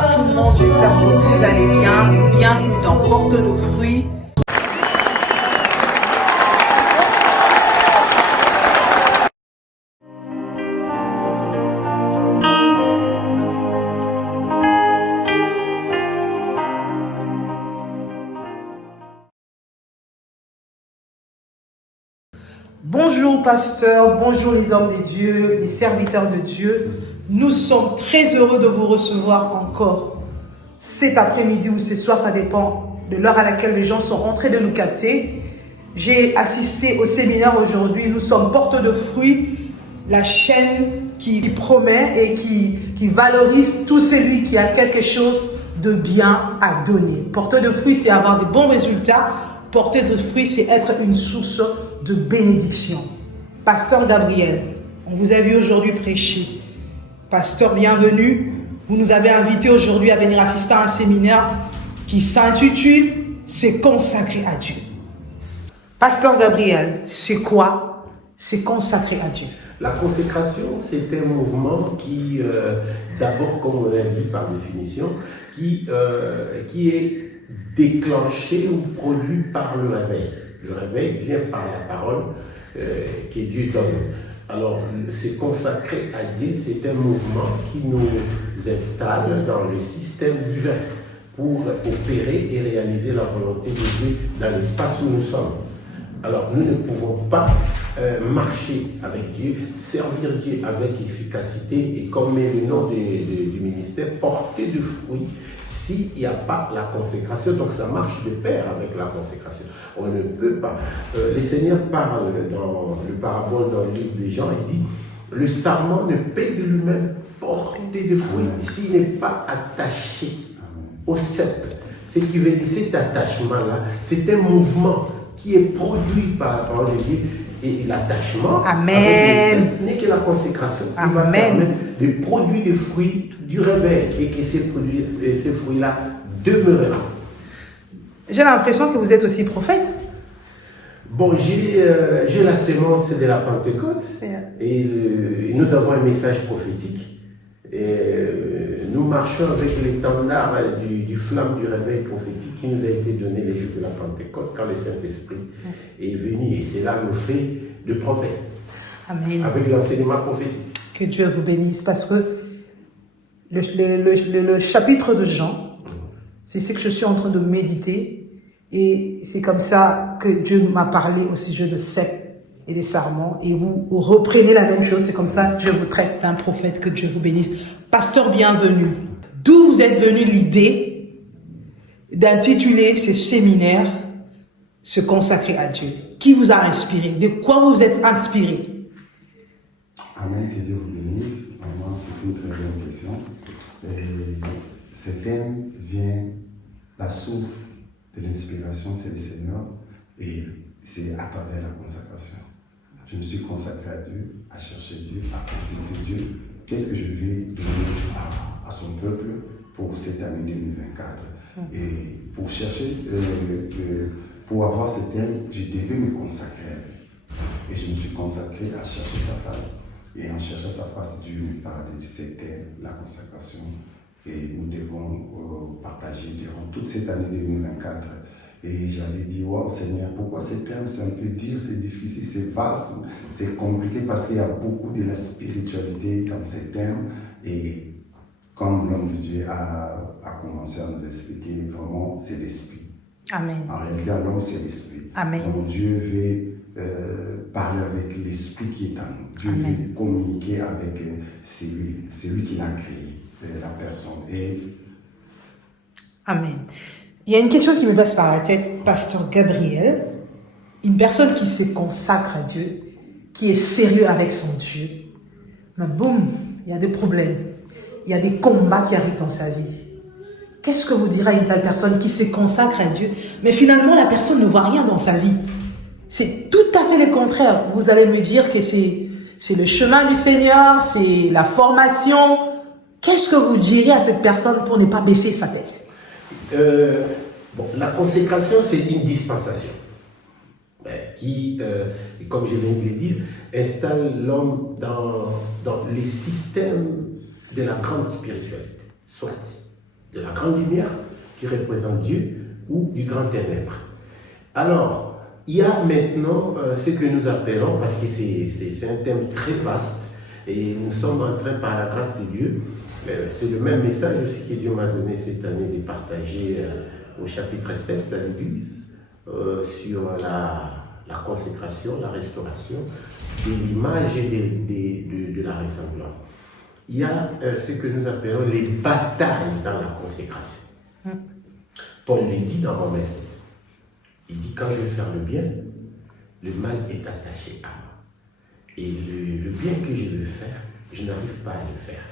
Bonsoir tout le monde, j'espère que vous allez bien. Bienvenue dans Porte de fruits. Bonjour pasteur, bonjour les hommes de Dieu, les serviteurs de Dieu. Nous sommes très heureux de vous recevoir encore cet après-midi ou ce soir, ça dépend de l'heure à laquelle les gens sont rentrés de nous capter. J'ai assisté au séminaire aujourd'hui, nous sommes Porte de fruits, la chaîne qui promet et qui valorise tout celui qui a quelque chose de bien à donner. Porte de fruits, c'est avoir des bons résultats. Porter de fruits, c'est être une source de bénédiction. Pasteur Gabriel, on vous a vu aujourd'hui prêcher. Pasteur, bienvenue. Vous nous avez invités aujourd'hui à venir assister à un séminaire qui s'intitule « C'est consacré à Dieu ». Pasteur Gabriel, c'est quoi? C'est consacré à Dieu. La consécration, c'est un mouvement qui, d'abord, comme on l'a dit par définition, qui est déclenché ou produit par le réveil. Le réveil vient par la parole que Dieu donne. Alors, c'est consacré à Dieu, c'est un mouvement qui nous installe dans le système divin pour opérer et réaliser la volonté de Dieu dans l'espace où nous sommes. Alors, nous ne pouvons pas marcher avec Dieu, servir Dieu avec efficacité et comme met le nom du ministère, porter de fruits s'il n'y a pas la consécration. Donc ça marche de pair avec la consécration. On ne peut pas. Le Seigneur parle dans le parabole dans le livre des Jean, il dit « Le sarment ne peut de lui-même porter de fruits s'il n'est pas attaché au cep. » Ce qui veut dire cet attachement-là, c'est un mouvement qui est produit par la parole de Dieu. Et l'attachement n'est que la consécration qui va permettre de produire des fruits du réveil et que ces fruits-là demeureront. J'ai l'impression que vous êtes aussi prophète. Bon, j'ai la sémence de la Pentecôte et nous avons un message prophétique. Et nous marchons avec l'étendard du flamme du réveil prophétique qui nous a été donné les jours de la Pentecôte quand le Saint-Esprit est venu. Et c'est là nous fait de prophète. Amen. Avec l'enseignement prophétique. Que Dieu vous bénisse parce que le chapitre de Jean, c'est ce que je suis en train de méditer et c'est comme ça que Dieu m'a parlé au sujet de sectes et des sarments et vous reprenez la même chose, c'est comme ça que je vous traite d'un prophète. Que Dieu vous bénisse. Pasteur, bienvenue. D'où vous êtes venu l'idée d'intituler ce séminaire « Se consacrer à Dieu » ? Qui vous a inspiré? De quoi vous êtes inspiré? Amen, que Dieu vous bénisse. Vraiment, c'est une très bonne question. Ce thème vient, la source de l'inspiration, c'est le Seigneur et c'est à travers la consacration. Je me suis consacré à Dieu, à chercher Dieu, à consulter Dieu. Qu'est-ce que je vais donner à son peuple pour cette année 2024? Et pour chercher, pour avoir ce thème, je devais me consacrer à lui. Et je me suis consacré à chercher sa face. Et en cherchant sa face, Dieu me parle de ce thème, la consacration. Et nous devons partager durant toute cette année 2024. Et j'avais dit, wow Seigneur, pourquoi ce thème, c'est un peu dur, c'est difficile, c'est vaste, c'est compliqué parce qu'il y a beaucoup de la spiritualité dans ces thèmes. Et comme l'homme de Dieu a commencé à nous expliquer, vraiment, c'est l'esprit. Amen. En réalité, l'homme, c'est l'esprit. Amen. Donc Dieu veut parler avec l'esprit qui est en nous. Dieu veut communiquer avec celui qui l'a créé, la personne. Et... Amen. Il y a une question qui me passe par la tête, Pasteur Gabriel, une personne qui se consacre à Dieu, qui est sérieux avec son Dieu, mais boum, il y a des problèmes, il y a des combats qui arrivent dans sa vie. Qu'est-ce que vous direz à une telle personne qui se consacre à Dieu, mais finalement la personne ne voit rien dans sa vie? C'est tout à fait le contraire. Vous allez me dire que c'est le chemin du Seigneur, c'est la formation. Qu'est-ce que vous diriez à cette personne pour ne pas baisser sa tête? La consécration, c'est une dispensation qui, comme je viens de le dire, installe l'homme dans les systèmes de la grande spiritualité. Soit de la grande lumière qui représente Dieu ou du grand ténèbre. Alors, il y a maintenant ce que nous appelons, parce que c'est un thème très vaste, et nous sommes en train, par la grâce de Dieu, c'est le même message aussi que Dieu m'a donné cette année de partager au chapitre 7 à l'Église, sur la consécration, la restauration de l'image et de la ressemblance. Il y a ce que nous appelons les batailles dans la consécration. Paul le dit dans Romains 7. Il dit, quand je vais faire le bien, le mal est attaché à moi. Et le bien que je veux faire, je n'arrive pas à le faire.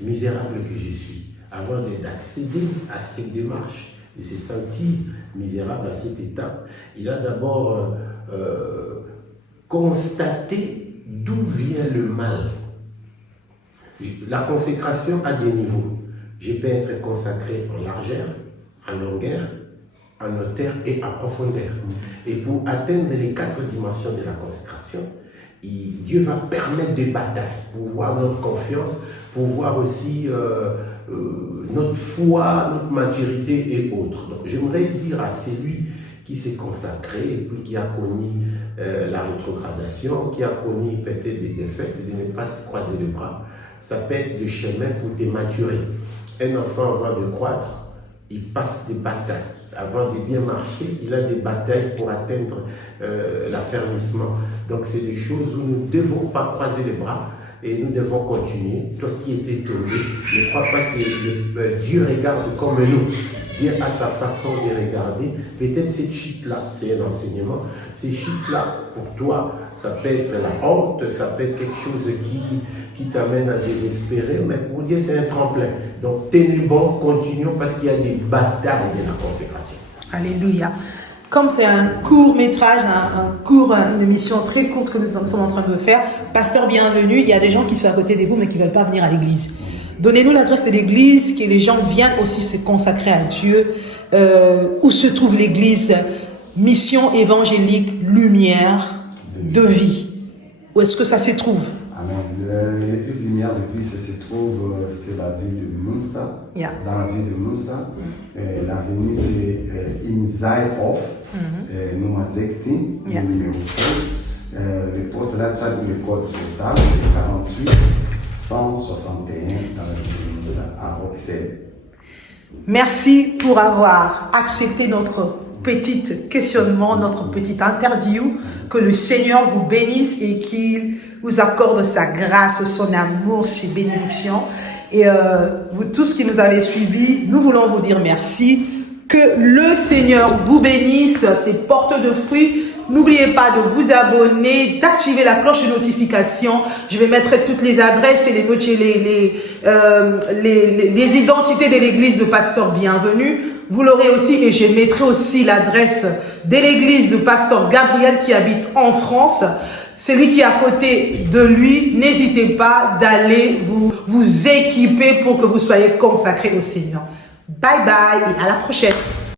Misérable que je suis, avant d'accéder à cette démarche, de se sentir misérable à cette étape, il a d'abord constaté d'où vient le mal. La consécration a des niveaux. Je peux être consacré en largeur, en longueur, en hauteur et en profondeur. Et pour atteindre les 4 dimensions de la consécration, Dieu va permettre des batailles pour voir notre confiance, pour voir aussi notre foi, notre maturité et autres. Donc j'aimerais dire à celui qui s'est consacré et puis qui a connu la rétrogradation, qui a connu peut-être des défaites, de ne pas se croiser les bras, ça peut être le chemin pour te maturer. Un enfant, avant de croître, il passe des batailles. Avant de bien marcher, il a des batailles pour atteindre l'affermissement. Donc c'est des choses où nous ne devons pas croiser les bras et nous devons continuer. Toi qui étais tombé, ne crois pas que Dieu regarde comme nous. Dieu a sa façon de regarder. Peut-être cette chute-là, c'est un enseignement. Ces chutes-là, pour toi, ça peut être la honte, ça peut être quelque chose qui t'amène à désespérer, mais pour Dieu, c'est un tremplin. Donc, tenez bon, continuons, parce qu'il y a des batailles de la consécration. Alléluia. Comme c'est un court métrage, une émission très courte que nous sommes en train de faire, pasteur bienvenue, il y a des gens qui sont à côté de vous, mais qui ne veulent pas venir à l'église. Donnez-nous l'adresse de l'église, que les gens viennent aussi se consacrer à Dieu. Où se trouve l'église? Mission évangélique, lumière de vie. Où est-ce que ça se trouve? Amen. L'église lumière de vie, ça se trouve, c'est la ville de Münster. Yeah. Dans la ville de Münster. L'avenue, c'est Inzaihof, numéro 16, Yeah. numéro 16. Le poste là, ça dit le code postal, c'est 48 161 dans la ville de Münster, à Bruxelles. Merci pour avoir accepté notre petit questionnement, notre petite interview. Que le Seigneur vous bénisse et qu'il vous accorde sa grâce, son amour, ses bénédictions. Et vous tous qui nous avez suivis, nous voulons vous dire merci. Que le Seigneur vous bénisse, ses portes de fruits. N'oubliez pas de vous abonner, d'activer la cloche de notification. Je vais mettre toutes les adresses et les identités de l'église de Pasteur Bienvenu. Vous l'aurez aussi, et je mettrai aussi l'adresse de l'église de Pasteur Gabriel qui habite en France. Celui qui est à côté de lui, n'hésitez pas d'aller vous équiper pour que vous soyez consacrés au Seigneur. Bye bye et à la prochaine.